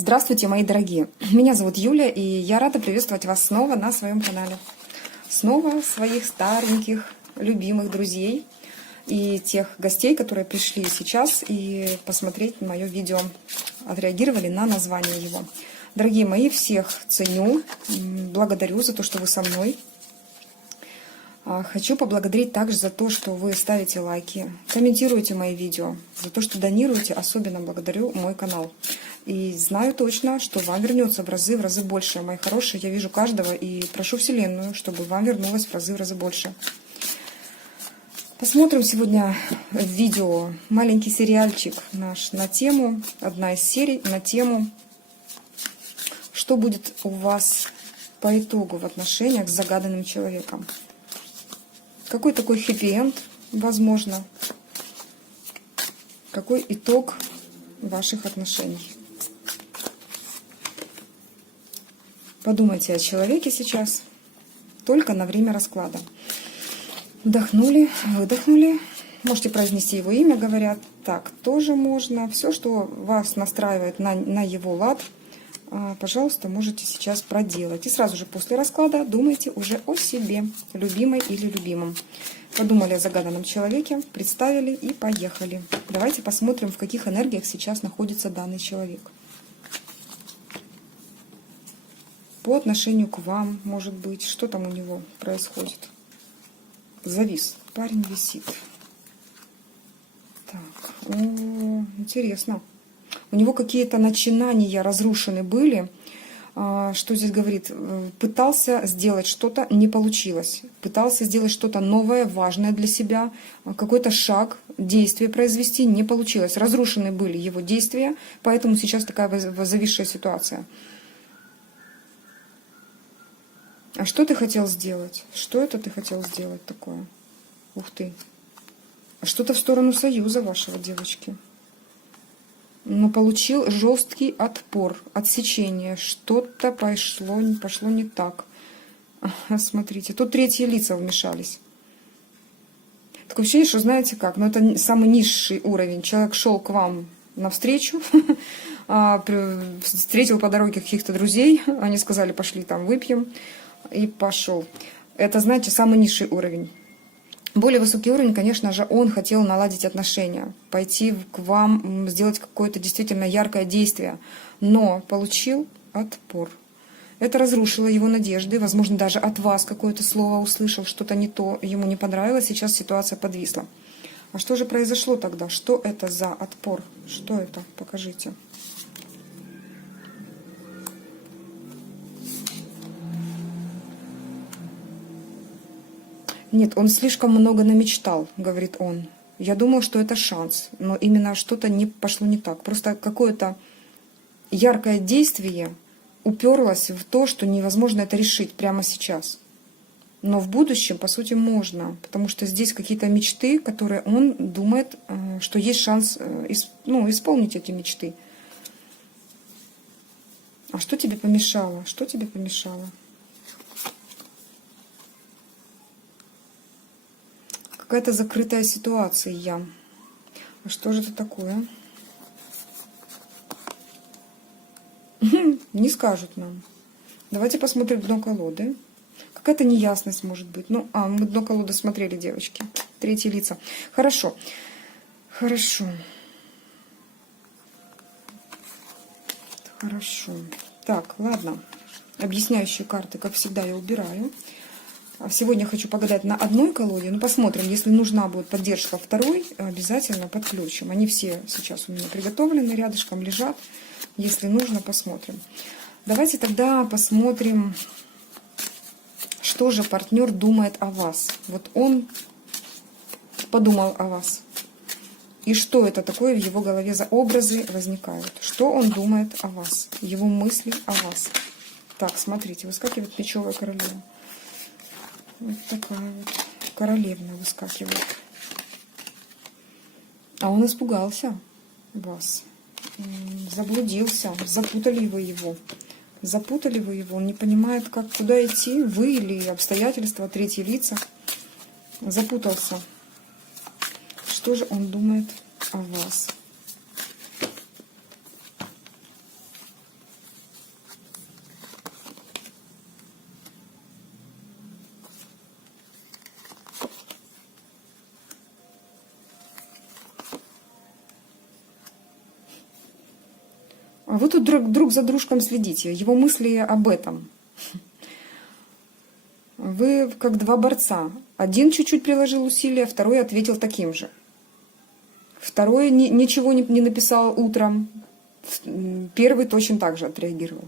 Здравствуйте, мои дорогие! Меня зовут Юля, и я рада приветствовать вас снова на своем канале. Снова своих стареньких, любимых друзей и тех гостей, которые пришли сейчас и посмотреть мое видео, отреагировали на название его. Дорогие мои, всех ценю, благодарю за то, что вы со мной. Хочу поблагодарить также за то, что вы ставите лайки, комментируете мои видео, за то, что донируете. Особенно благодарю мой канал. И знаю точно, что вам вернется в разы больше. Мои хорошие, я вижу каждого и прошу Вселенную, чтобы вам вернулось в разы больше. Посмотрим сегодня видео, маленький сериальчик наш на тему, одна из серий на тему, что будет у вас по итогу в отношениях с загаданным человеком. Какой такой хэппи-энд, возможно? Какой итог ваших отношений? Подумайте о человеке сейчас, только на время расклада. Вдохнули, выдохнули. Можете произнести его имя, говорят. Так, тоже можно. Все, что вас настраивает на его лад, пожалуйста, можете сейчас проделать. И сразу же после расклада думайте уже о себе, любимой или любимом. Подумали о загаданном человеке, представили и поехали. Давайте посмотрим, в каких энергиях сейчас находится данный человек. По отношению к вам, может быть, что там у него происходит. Завис. Парень висит. Так, интересно. У него какие-то начинания разрушены были. Что здесь говорит? Пытался сделать что-то, не получилось. Пытался сделать что-то новое, важное для себя. Какой-то шаг, действие произвести, не получилось. Разрушены были его действия, поэтому сейчас такая зависшая ситуация. А что ты хотел сделать? Что это ты хотел сделать такое? Ух ты. А что-то в сторону союза вашего, девочки. Но получил жесткий отпор, отсечение. Что-то пошло не так. Смотрите, тут третьи лица вмешались. Такое ощущение, что знаете как, но это самый низший уровень. Человек шел к вам навстречу, встретил по дороге каких-то друзей, они сказали, пошли там выпьем, и пошел. Это, знаете, самый низший уровень. Более высокий уровень, конечно же, он хотел наладить отношения, пойти к вам, сделать какое-то действительно яркое действие, но получил отпор. Это разрушило его надежды, возможно, даже от вас какое-то слово услышал, что-то не то, ему не понравилось, сейчас ситуация подвисла. А что же произошло тогда? Что это за отпор? Что это? Покажите. Нет, он слишком много намечтал, говорит он. Я думал, что это шанс, но именно что-то не пошло не так. Просто какое-то яркое действие уперлось в то, что невозможно это решить прямо сейчас. Но в будущем, по сути, можно, потому что здесь какие-то мечты, которые он думает, что есть шанс исполнить эти мечты. А что тебе помешало? Что тебе помешало? Какая-то закрытая ситуация. А что же это такое? Не скажут нам. Давайте посмотрим дно колоды. Какая-то неясность может быть. Мы дно колоды смотрели, девочки. Третьи лица. Хорошо. Хорошо. Хорошо. Так, ладно. Объясняющие карты, как всегда, я убираю. Сегодня хочу погадать на одной колоде. Посмотрим, если нужна будет поддержка второй, обязательно подключим. Они все сейчас у меня приготовлены, рядышком лежат. Если нужно, посмотрим. Давайте тогда посмотрим, что же партнер думает о вас. Вот он подумал о вас. И что это такое в его голове за образы возникают. Что он думает о вас, его мысли о вас. Так, смотрите, выскакивает мечевая королева. Вот такая вот королевна выскакивает. А он испугался вас. Заблудился. Запутали вы его. Запутали вы его. Он не понимает, куда идти. Вы или обстоятельства, третьи лица. Запутался. Что же он думает о вас? А вы тут друг за дружком следите. Его мысли об этом. Вы как два борца. Один чуть-чуть приложил усилия, второй ответил таким же. Второй ничего не написал утром. Первый точно так же отреагировал.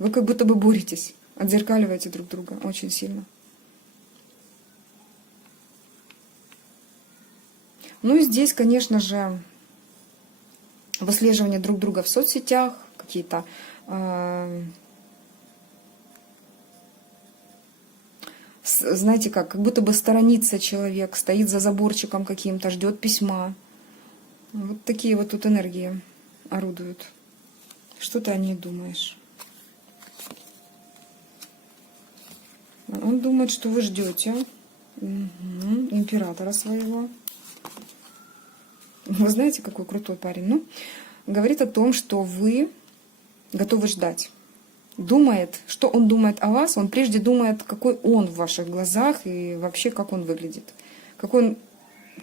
Вы как будто бы боретесь, отзеркаливаете друг друга очень сильно. Ну и здесь, конечно же, выслеживание друг друга в соцсетях, какие-то знаете как будто бы сторонится человек, стоит за заборчиком каким-то, ждет письма. Вот такие вот тут энергии орудуют. Что ты о ней думаешь? Он думает, что вы ждете императора своего. Вы знаете, какой крутой парень? Ну, говорит о том, что вы готовы ждать. Думает, что он думает о вас, он прежде думает, какой он в ваших глазах и вообще, как он выглядит. Какой он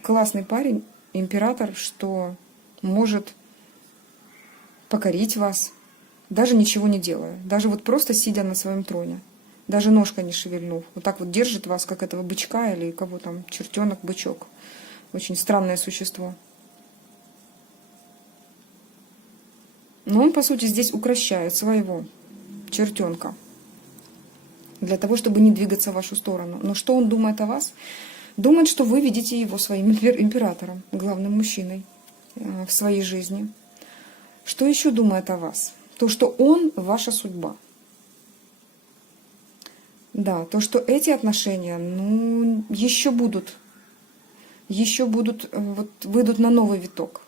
классный парень, император, что может покорить вас, даже ничего не делая. Даже вот просто сидя на своем троне. Даже ножкой не шевельнув. Вот так вот держит вас, как этого бычка или кого там, чертенок, бычок. Очень странное существо. Но он, по сути, здесь укрощает своего чертенка. Для того, чтобы не двигаться в вашу сторону. Но что он думает о вас? Думает, что вы видите его своим императором, главным мужчиной в своей жизни. Что еще думает о вас? То, что он ваша судьба. Да, то, что эти отношения, ну, еще будут, вот, выйдут на новый виток.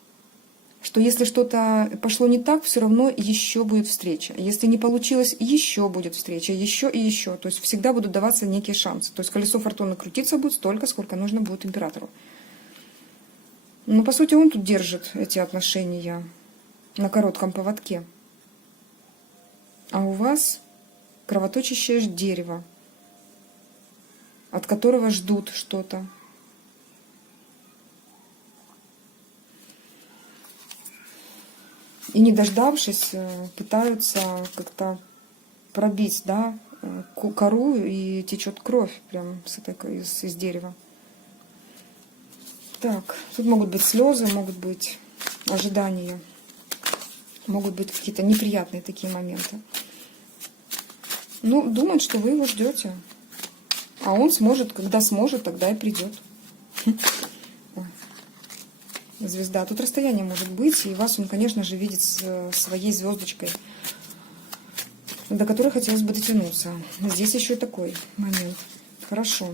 Что если что-то пошло не так, все равно еще будет встреча. Если не получилось, еще будет встреча, еще и еще. То есть всегда будут даваться некие шансы. То есть колесо фортуны крутиться будет столько, сколько нужно будет императору. Но по сути он тут держит эти отношения на коротком поводке. А у вас кровоточащее дерево, от которого ждут что-то. И не дождавшись, пытаются как-то пробить, да, кору, и течет кровь прям из дерева. Так, тут могут быть слезы, могут быть ожидания, могут быть какие-то неприятные такие моменты. Ну, думает, что вы его ждете. А он сможет, когда сможет, тогда и придет. Звезда. Тут расстояние может быть, и вас он, конечно же, видит своей звездочкой, до которой хотелось бы дотянуться. Здесь еще и такой момент. Хорошо.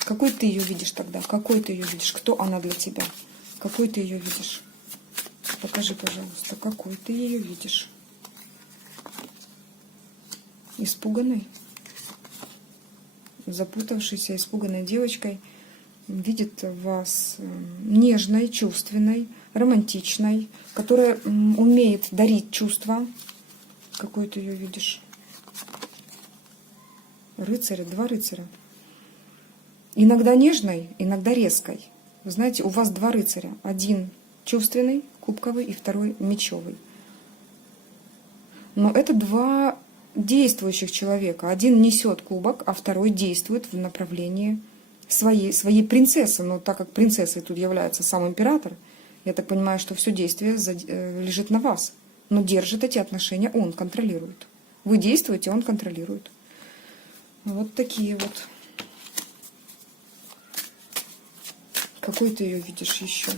Какой ты ее видишь тогда? Какой ты ее видишь? Кто она для тебя? Какой ты ее видишь? Покажи, пожалуйста, какой ты ее видишь? Испуганной? Запутавшейся, испуганной девочкой. Видит вас нежной, чувственной, романтичной, которая умеет дарить чувства. Какой ты ее видишь? Рыцаря, два рыцаря. Иногда нежной, иногда резкой. Вы знаете, у вас два рыцаря. Один чувственный, кубковый, и второй мечевый. Но это два действующих человека. Один несет кубок, а второй действует в направлении своей принцессы. Но так как принцессой тут является сам император, я так понимаю, что все действие лежит на вас. Но держит эти отношения он, контролирует. Вы действуете, он контролирует. Вот такие вот. Какой ты ее видишь еще?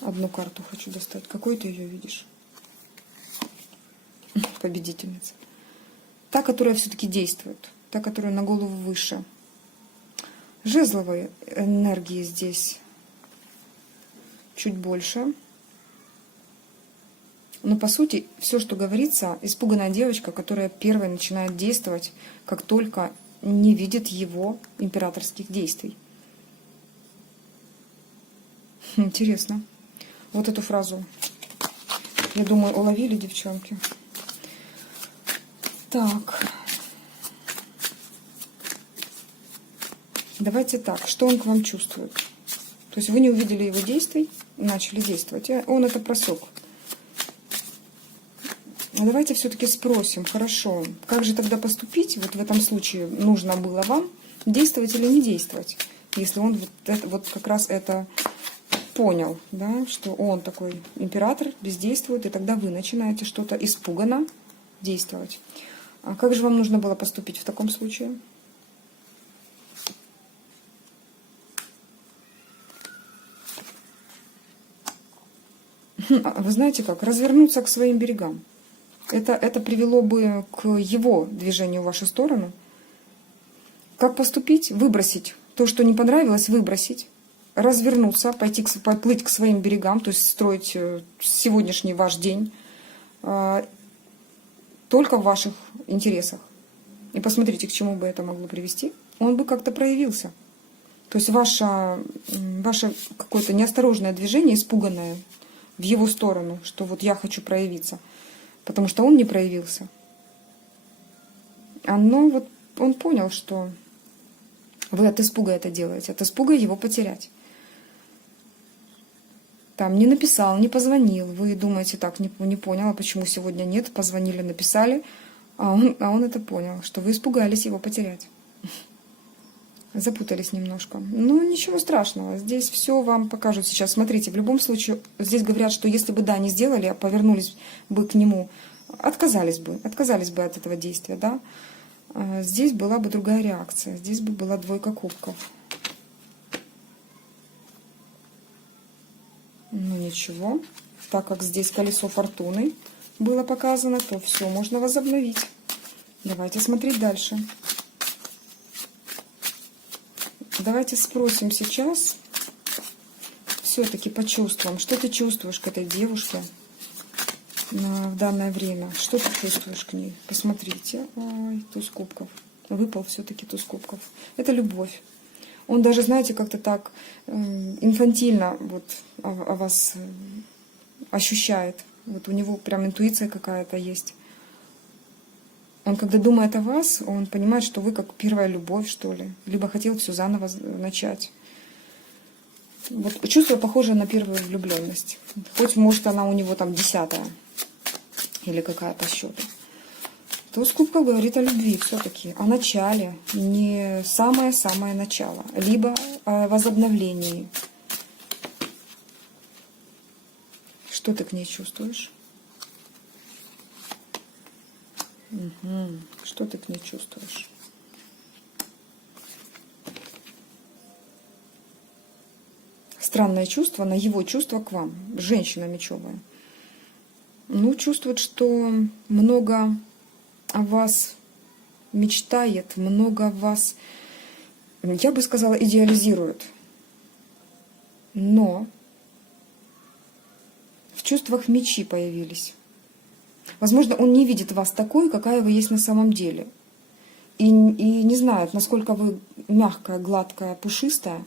Одну карту хочу достать. Какой ты ее видишь? Победительница. Та, которая все-таки действует. Та, которая на голову выше. Жезловой энергии здесь чуть больше. Но по сути, все, что говорится, испуганная девочка, которая первой начинает действовать, как только не видит его императорских действий. Интересно. Вот эту фразу, я думаю, уловили, девчонки. Так. Давайте так. Что он к вам чувствует? То есть вы не увидели его действий, начали действовать. Он это просек. А давайте все-таки спросим, хорошо, как же тогда поступить? Вот в этом случае нужно было вам действовать или не действовать? Если он вот как раз это понял, да, что он такой император, бездействует, и тогда вы начинаете что-то испуганно действовать. А как же вам нужно было поступить в таком случае? Вы знаете как? Развернуться к своим берегам. Это привело бы к его движению в вашу сторону. Как поступить? Выбросить то, что не понравилось, выбросить. Развернуться, поплыть к своим берегам, то есть строить сегодняшний ваш день только в ваших интересах. И посмотрите, к чему бы это могло привести. Он бы как-то проявился. То есть ваше какое-то неосторожное движение, испуганное в его сторону, что вот я хочу проявиться, потому что он не проявился. Он понял, что вы от испуга это делаете, от испуга его потерять. Там не написал, не позвонил, вы думаете, так, не понял, а почему сегодня нет, позвонили, написали, а он это понял, что вы испугались его потерять. Запутались немножко. Ну, ничего страшного. Здесь все вам покажут сейчас. Смотрите, в любом случае, здесь говорят, что если бы да, не сделали, а повернулись бы к нему, отказались бы от этого действия, да, здесь была бы другая реакция. Здесь бы была двойка кубков. Ну, ничего. Так как здесь колесо фортуны было показано, то все можно возобновить. Давайте смотреть дальше. Давайте спросим сейчас, все-таки по чувствам, что ты чувствуешь к этой девушке в данное время? Что ты чувствуешь к ней? Посмотрите. Ой, туз кубков. Выпал все-таки туз кубков. Это любовь. Он даже, знаете, как-то так инфантильно вот о вас ощущает. Вот у него прям интуиция какая-то есть. Он, когда думает о вас, он понимает, что вы как первая любовь, что ли. Либо хотел все заново начать. Вот чувство похоже на первую влюбленность. Хоть, может, она у него там 10-я. Или какая по счету. Туз кубков говорит о любви все-таки. О начале. Не самое-самое начало. Либо о возобновлении. Что ты к ней чувствуешь? Угу. Что ты к ней чувствуешь? Странное чувство, на его чувство к вам. Женщина мечевая. Ну, чувствует, что много о вас мечтает, много вас, я бы сказала, идеализирует. Но в чувствах мечи появились. Возможно, он не видит вас такой, какая вы есть на самом деле. И не знает, насколько вы мягкая, гладкая, пушистая.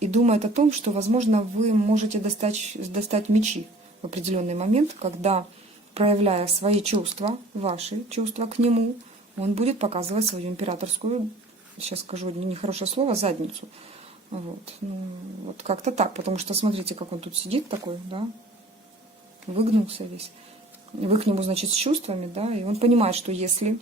И думает о том, что, возможно, вы можете достать мечи в определенный момент, когда, проявляя свои чувства, ваши чувства к нему, он будет показывать свою императорскую, сейчас скажу нехорошее слово, задницу. Вот, ну, вот как-то так, потому что смотрите, как он тут сидит такой, да, выгнулся весь. Вы к нему, значит, с чувствами, да, и он понимает, что если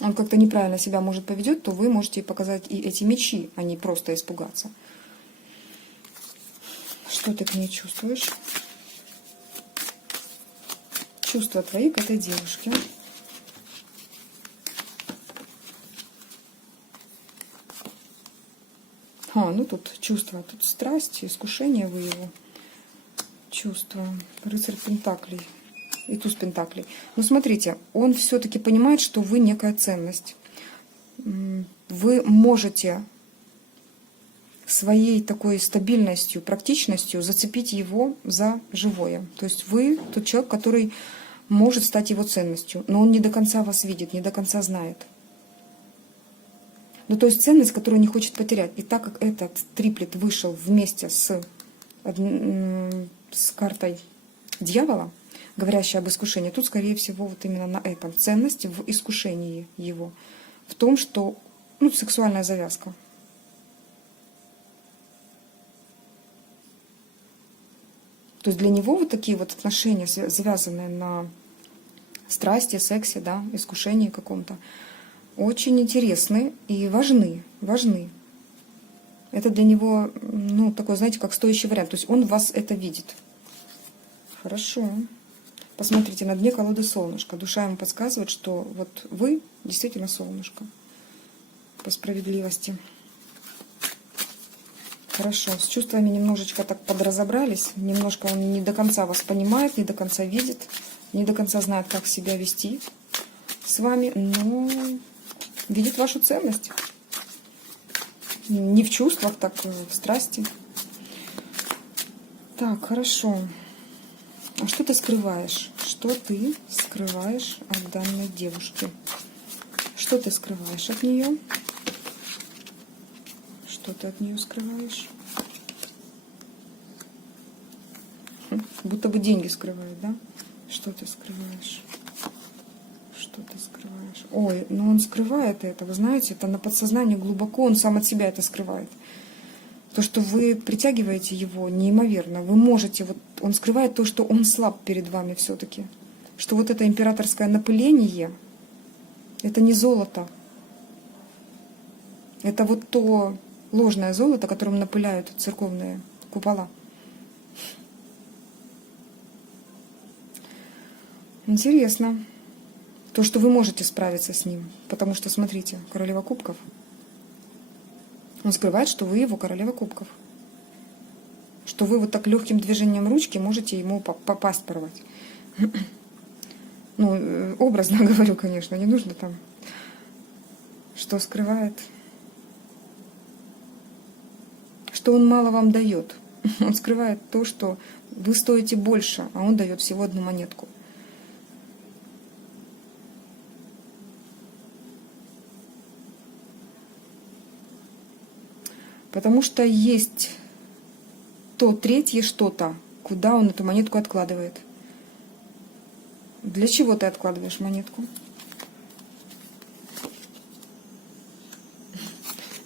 он как-то неправильно себя может поведет, то вы можете показать и эти мечи, а не просто испугаться. Что ты к ней чувствуешь? Чувства твои к этой девушке. Ну тут чувства, тут страсть, искушение вы его. Чувства. Рыцарь Пентаклей и туз Пентаклей. Ну смотрите, он все-таки понимает, что вы некая ценность. Вы можете своей такой стабильностью, практичностью зацепить его за живое. То есть вы тот человек, который может стать его ценностью, но он не до конца вас видит, не до конца знает. Ну, то есть ценность, которую не хочет потерять. И так как этот триплет вышел вместе с картой дьявола, говорящей об искушении, тут, скорее всего, вот именно на этом. Ценность в искушении его. В том, что, ну, сексуальная завязка. То есть для него вот такие вот отношения, завязанные на страсти, сексе, да, искушении каком-то, очень интересны и важны, важны. Это для него, ну, такой, знаете, как стоящий вариант. То есть он в вас это видит. Хорошо. Посмотрите, на дне колоды солнышко. Душа ему подсказывает, что вот вы действительно солнышко. По справедливости. Хорошо. С чувствами немножечко так подразобрались. Немножко он не до конца вас понимает, не до конца видит, не до конца знает, как себя вести с вами, но видит вашу ценность. Не в чувствах, так в страсти. Так, хорошо. А что ты скрываешь? Что ты скрываешь от данной девушки? Что ты скрываешь от нее? Что ты от нее скрываешь? Будто бы деньги скрывает, да? Что ты скрываешь? Что ты скрываешь? Ой, но он скрывает это, вы знаете, это на подсознании глубоко, он сам от себя это скрывает. То, что вы притягиваете его неимоверно, вы можете, вот он скрывает то, что он слаб перед вами все-таки. Что вот это императорское напыление, это не золото. Это вот то ложное золото, которым напыляют церковные купола. Интересно. То, что вы можете справиться с ним. Потому что, смотрите, королева кубков. Он скрывает, что вы его королева кубков. Что вы вот так легким движением ручки можете ему попасть, порвать. Ну, образно говорю, конечно, не нужно там. Что скрывает? Что он мало вам дает. Он скрывает то, что вы стоите больше, а он дает всего одну монетку. Потому что есть то третье что-то, куда он эту монетку откладывает. Для чего ты откладываешь монетку?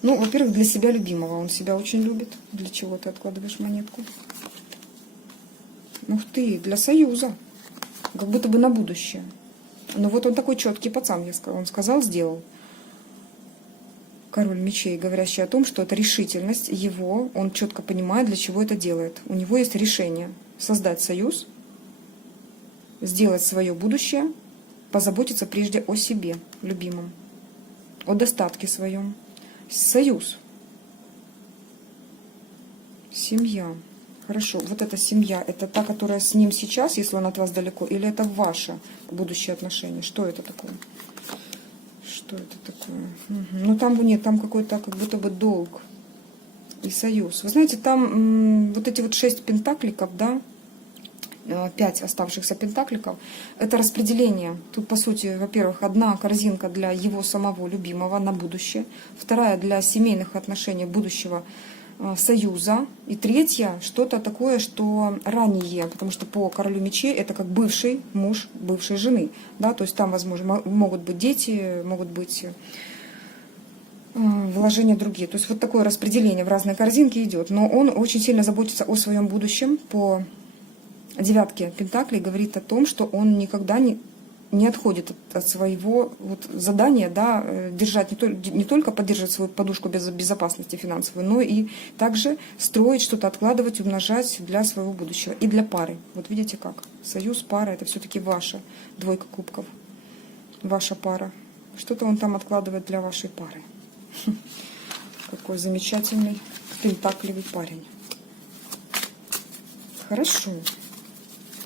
Ну, во-первых, для себя любимого. Он себя очень любит. Для чего ты откладываешь монетку? Ух ты, для союза. Как будто бы на будущее. Но вот он такой четкий пацан, я сказала. Он сказал, сделал. Король мечей, говорящий о том, что это решительность его, он четко понимает, для чего это делает. У него есть решение создать союз, сделать свое будущее, позаботиться прежде о себе, любимом, о достатке своем. Союз. Семья. Хорошо, вот эта семья, это та, которая с ним сейчас, если он от вас далеко, или это ваше будущее отношение? Что это такое? Что это такое? Ну там нет, там какой-то как будто бы долг и союз. Вы знаете, там вот эти вот 6 пентакликов, да, 5 оставшихся пентакликов, это распределение. Тут, по сути, во-первых, одна корзинка для его самого любимого на будущее, вторая для семейных отношений будущего союза, и третья что-то такое, что ранее, потому что по королю мечей это как бывший муж бывшей жены, да, то есть там, возможно, могут быть дети, могут быть вложения другие, то есть вот такое распределение в разные корзинки идет, но он очень сильно заботится о своем будущем. По девятке пентаклей говорит о том, что он никогда не отходит от своего вот задания, да, держать не только поддерживать свою подушку безопасности финансовую, но и также строить что-то, откладывать, умножать для своего будущего и для пары. Вот видите как? Союз, пара — это все-таки ваша двойка кубков, ваша пара. Что-то он там откладывает для вашей пары. Какой замечательный пентаклевый парень. Хорошо.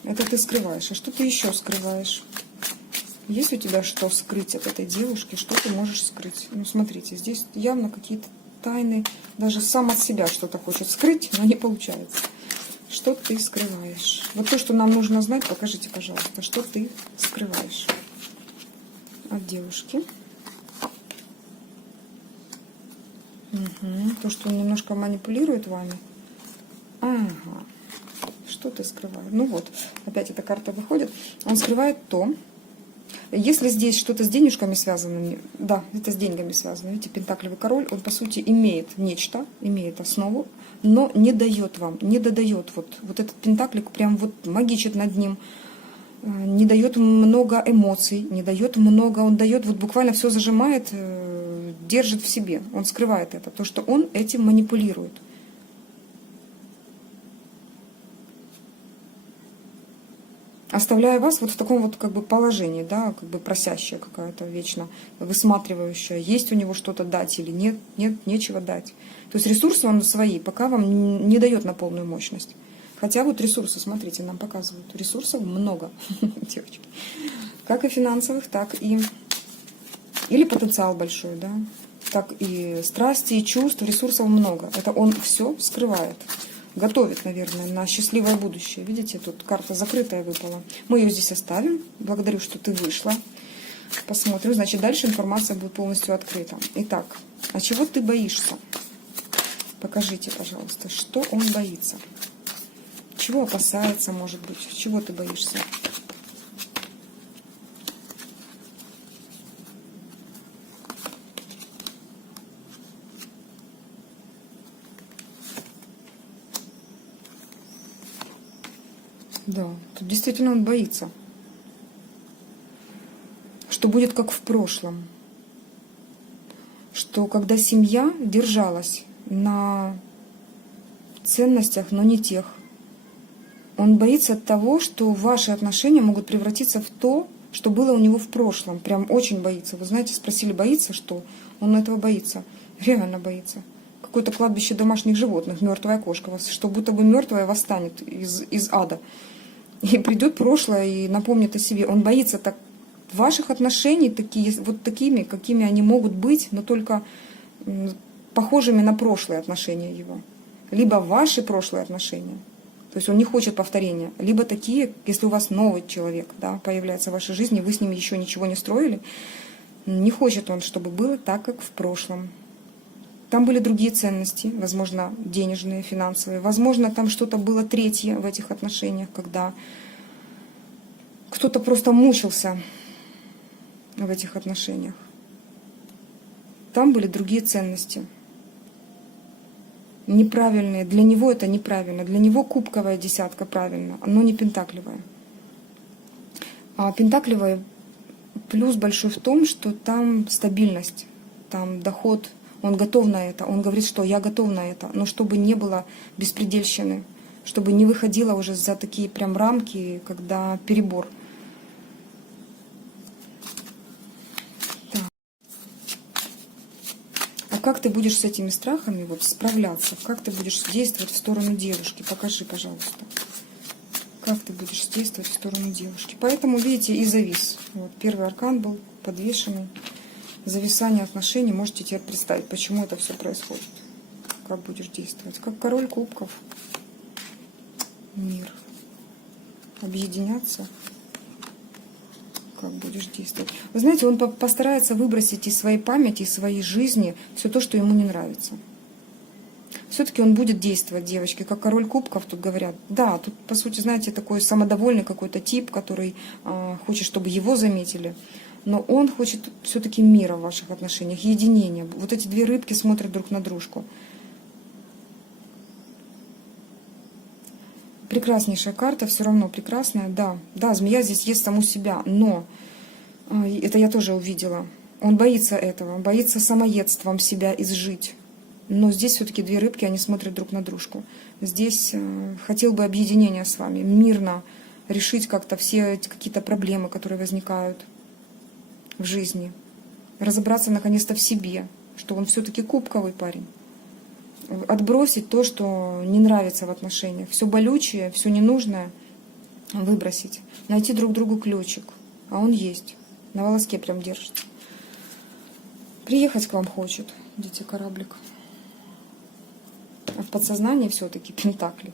Это ты скрываешь. А что ты еще скрываешь? Есть у тебя что скрыть от этой девушки? Что ты можешь скрыть? Ну, смотрите, здесь явно какие-то тайны. Даже сам от себя что-то хочет скрыть, но не получается. Что ты скрываешь? Вот то, что нам нужно знать, покажите, пожалуйста. Что ты скрываешь от девушки? Угу. То, что он немножко манипулирует вами. Ага. Что ты скрываешь? Ну вот, опять эта карта выходит. Он скрывает то, Если здесь что-то с денежками связано, да, это с деньгами связано. Видите, пентаклевый король, он по сути имеет нечто, имеет основу, но не дает вам, не додает. Вот этот пентаклик прям вот магичит над ним, не дает много эмоций, не дает много, он дает, вот буквально все зажимает, держит в себе, он скрывает это, то, что он этим манипулирует. Оставляя вас вот в таком вот как бы положении, да, как бы просящая какая-то вечно, высматривающая, есть у него что-то дать или нет, нет, нечего дать. То есть ресурсы он свои, пока вам не дает на полную мощность. Хотя вот ресурсы, смотрите, нам показывают, ресурсов много, девочки. Как и финансовых, так и... Или потенциал большой, да, так и страсти, и чувств, ресурсов много. Это он все скрывает. Готовит, наверное, на счастливое будущее. Видите, тут карта закрытая выпала. Мы ее здесь оставим. Благодарю, что ты вышла. Посмотрим. Значит, дальше информация будет полностью открыта. Итак, а чего ты боишься? Покажите, пожалуйста, что он боится. Чего опасается, может быть? Чего ты боишься? Да, тут действительно он боится, что будет как в прошлом, что когда семья держалась на ценностях, но не тех, он боится того, что ваши отношения могут превратиться в то, что было у него в прошлом. Прям очень боится. Вы знаете, спросили, боится что? Он этого боится. Реально боится. Какое-то кладбище домашних животных, мертвая кошка, что будто бы мертвая восстанет из ада. И придет прошлое и напомнит о себе. Он боится так ваших отношений, вот такими, какими они могут быть, но только похожими на прошлые отношения его. Либо ваши прошлые отношения. То есть он не хочет повторения. Либо такие, если у вас новый человек, да, появляется в вашей жизни, вы с ним еще ничего не строили, не хочет он, чтобы было так, как в прошлом. Там были другие ценности, возможно, денежные, финансовые. Возможно, там что-то было третье в этих отношениях, когда кто-то просто мучился в этих отношениях. Там были другие ценности. Неправильные. Для него это неправильно. Для него кубковая десятка правильно, но не пентаклевая. А пентаклевая плюс большой в том, что там стабильность, там доход. Он готов на это. Он говорит, что я готов на это. Но чтобы не было беспредельщины, чтобы не выходило уже за такие прям рамки, когда перебор. Так. А как ты будешь с этими страхами вот справляться? Как ты будешь действовать в сторону девушки? Покажи, пожалуйста. Как ты будешь действовать в сторону девушки? Поэтому, видите, и завис. Вот, первый аркан был подвешенный. Зависание отношений, можете теперь представить, почему это все происходит. Как будешь действовать. Как король кубков. Мир. Объединяться. Как будешь действовать. Вы знаете, он постарается выбросить из своей памяти, из своей жизни все то, что ему не нравится. Все-таки он будет действовать, девочки, как король кубков, тут говорят. Да, тут, по сути, знаете, такой самодовольный какой-то тип, который хочет, чтобы его заметили. Но он хочет все-таки мира в ваших отношениях, единения. Вот эти две рыбки смотрят друг на дружку. Прекраснейшая карта, все равно прекрасная. Да, да, змея здесь ест саму себя, но это я тоже увидела. Он боится этого, боится самоедством себя изжить. Но здесь все-таки две рыбки, они смотрят друг на дружку. Здесь хотел бы объединения с вами, мирно решить как-то все эти какие-то проблемы, которые возникают в жизни. Разобраться наконец-то в себе, что он все-таки кубковый парень. Отбросить то, что не нравится в отношениях. Все болючее, все ненужное выбросить. Найти друг другу ключик. А он есть. На волоске прям держится. Приехать к вам хочет, дети, кораблик. А в подсознании все-таки пентакли.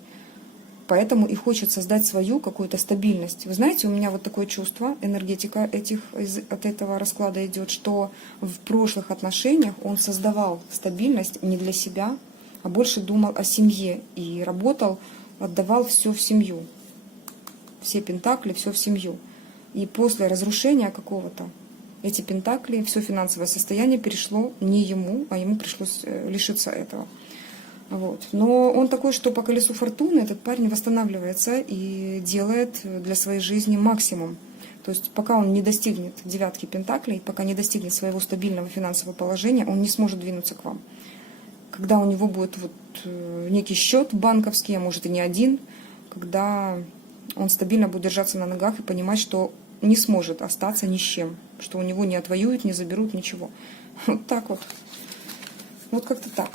Поэтому и хочет создать свою какую-то стабильность. Вы знаете, у меня вот такое чувство, энергетика от этого расклада идет, что в прошлых отношениях он создавал стабильность не для себя, а больше думал о семье и работал, отдавал все в семью. Все пентакли, все в семью. И после разрушения какого-то эти пентакли, все финансовое состояние перешло не ему, а ему пришлось лишиться этого. Вот. Но он такой, что по колесу фортуны этот парень восстанавливается и делает для своей жизни максимум. То есть пока он не достигнет девятки пентаклей, пока не достигнет своего стабильного финансового положения, он не сможет двинуться к вам. Когда у него будет вот некий счет банковский, а может и не один, когда он стабильно будет держаться на ногах и понимать, что не сможет остаться ни с чем, что у него не отвоюют, не заберут, ничего. Вот так вот. Вот как-то так.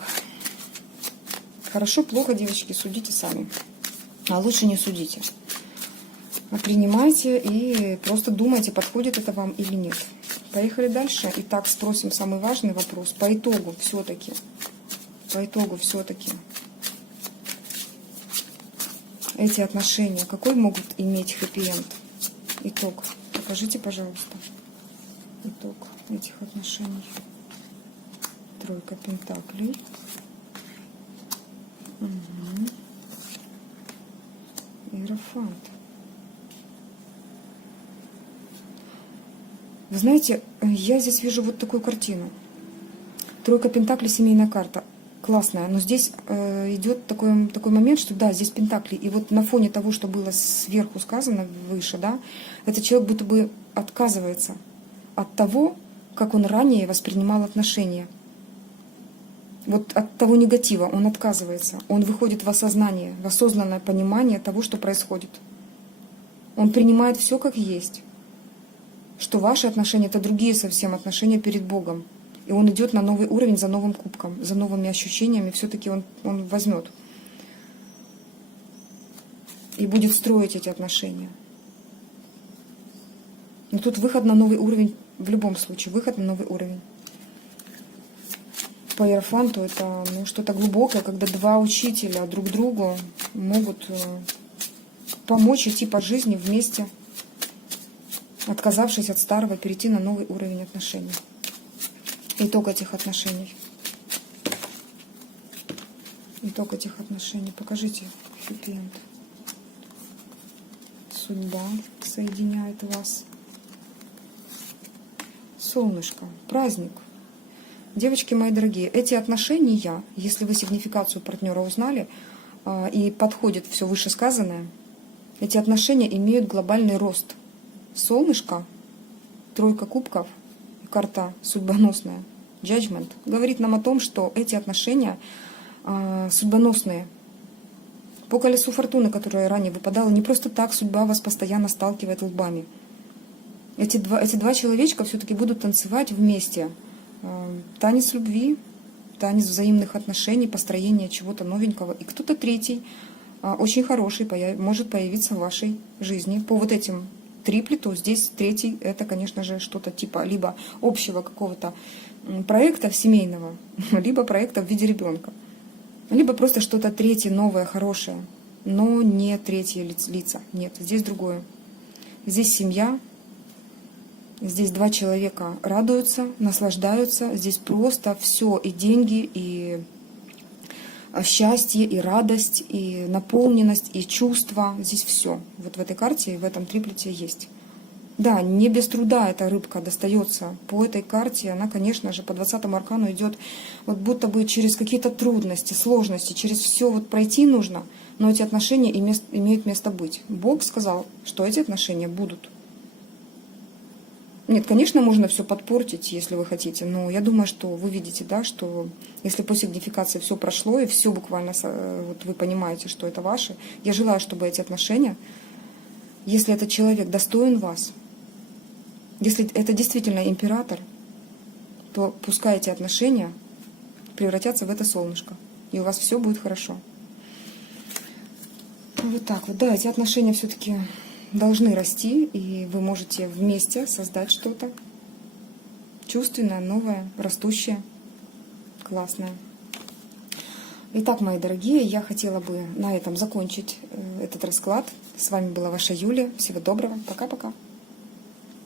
Хорошо, плохо, девочки, судите сами. А лучше не судите. А принимайте и просто думайте, подходит это вам или нет. Поехали дальше. Итак, спросим самый важный вопрос. По итогу все-таки. Эти отношения, какой могут иметь хэппи-энд? Итог. Покажите, пожалуйста. Итог этих отношений. Тройка пентаклей. Угу. Иерофант. Вы знаете, я здесь вижу вот такую картину. Тройка пентаклей, семейная карта. Классная, но здесь идет такой момент, что да, здесь пентакли. И вот на фоне того, что было сверху сказано, выше, да, этот человек будто бы отказывается от того, как он ранее воспринимал отношения. Вот от того негатива он отказывается. Он выходит в осознание, в осознанное понимание того, что происходит. Он принимает все как есть. Что ваши отношения — это другие совсем отношения перед Богом. И он идет на новый уровень за новым кубком, за новыми ощущениями. Все-таки он возьмет. И будет строить эти отношения. Но тут выход на новый уровень, в любом случае, выход на новый уровень. По Иерофанту это что-то глубокое, когда два учителя друг другу могут помочь идти по жизни вместе, отказавшись от старого, перейти на новый уровень отношений. Итог этих отношений. Итог этих отношений. Покажите хэппи-энд. Судьба соединяет вас. Солнышко. Праздник. Девочки мои дорогие, эти отношения, если вы сигнификацию партнера узнали и подходит все вышесказанное, эти отношения имеют глобальный рост. Солнышко, тройка кубков, карта судьбоносная, Judgment, говорит нам о том, что эти отношения судьбоносные. По колесу фортуны, которое ранее выпадало, не просто так судьба вас постоянно сталкивает лбами. Эти два человечка все-таки будут танцевать вместе. Танец любви, танец взаимных отношений, построение чего-то новенького. И кто-то третий, очень хороший, может появиться в вашей жизни. По вот этим триплету здесь третий, это, конечно же, что-то типа либо общего какого-то проекта семейного, либо проекта в виде ребенка. Либо просто что-то третье, новое, хорошее, но не третьи лица. Нет, здесь другое. Здесь семья. Здесь два человека радуются, наслаждаются. Здесь просто все, и деньги, и счастье, и радость, и наполненность, и чувства. Здесь все. Вот в этой карте, в этом триплете есть. Да, не без труда эта рыбка достается. По этой карте она, конечно же, по 20-му аркану идет вот будто бы через какие-то трудности, сложности, через все вот пройти нужно, но эти отношения имеют место быть. Бог сказал, что эти отношения будут. Нет, конечно, можно все подпортить, если вы хотите, но я думаю, что вы видите, да, что если по сигнификации все прошло, и все буквально, вот вы понимаете, что это ваше, я желаю, чтобы эти отношения, если этот человек достоин вас, если это действительно император, то пускай эти отношения превратятся в это солнышко, и у вас все будет хорошо. Вот так вот, да, эти отношения все-таки должны расти, и вы можете вместе создать что-то чувственное, новое, растущее, классное. Итак, мои дорогие, я хотела бы на этом закончить этот расклад. С вами была ваша Юлия. Всего доброго. Пока-пока.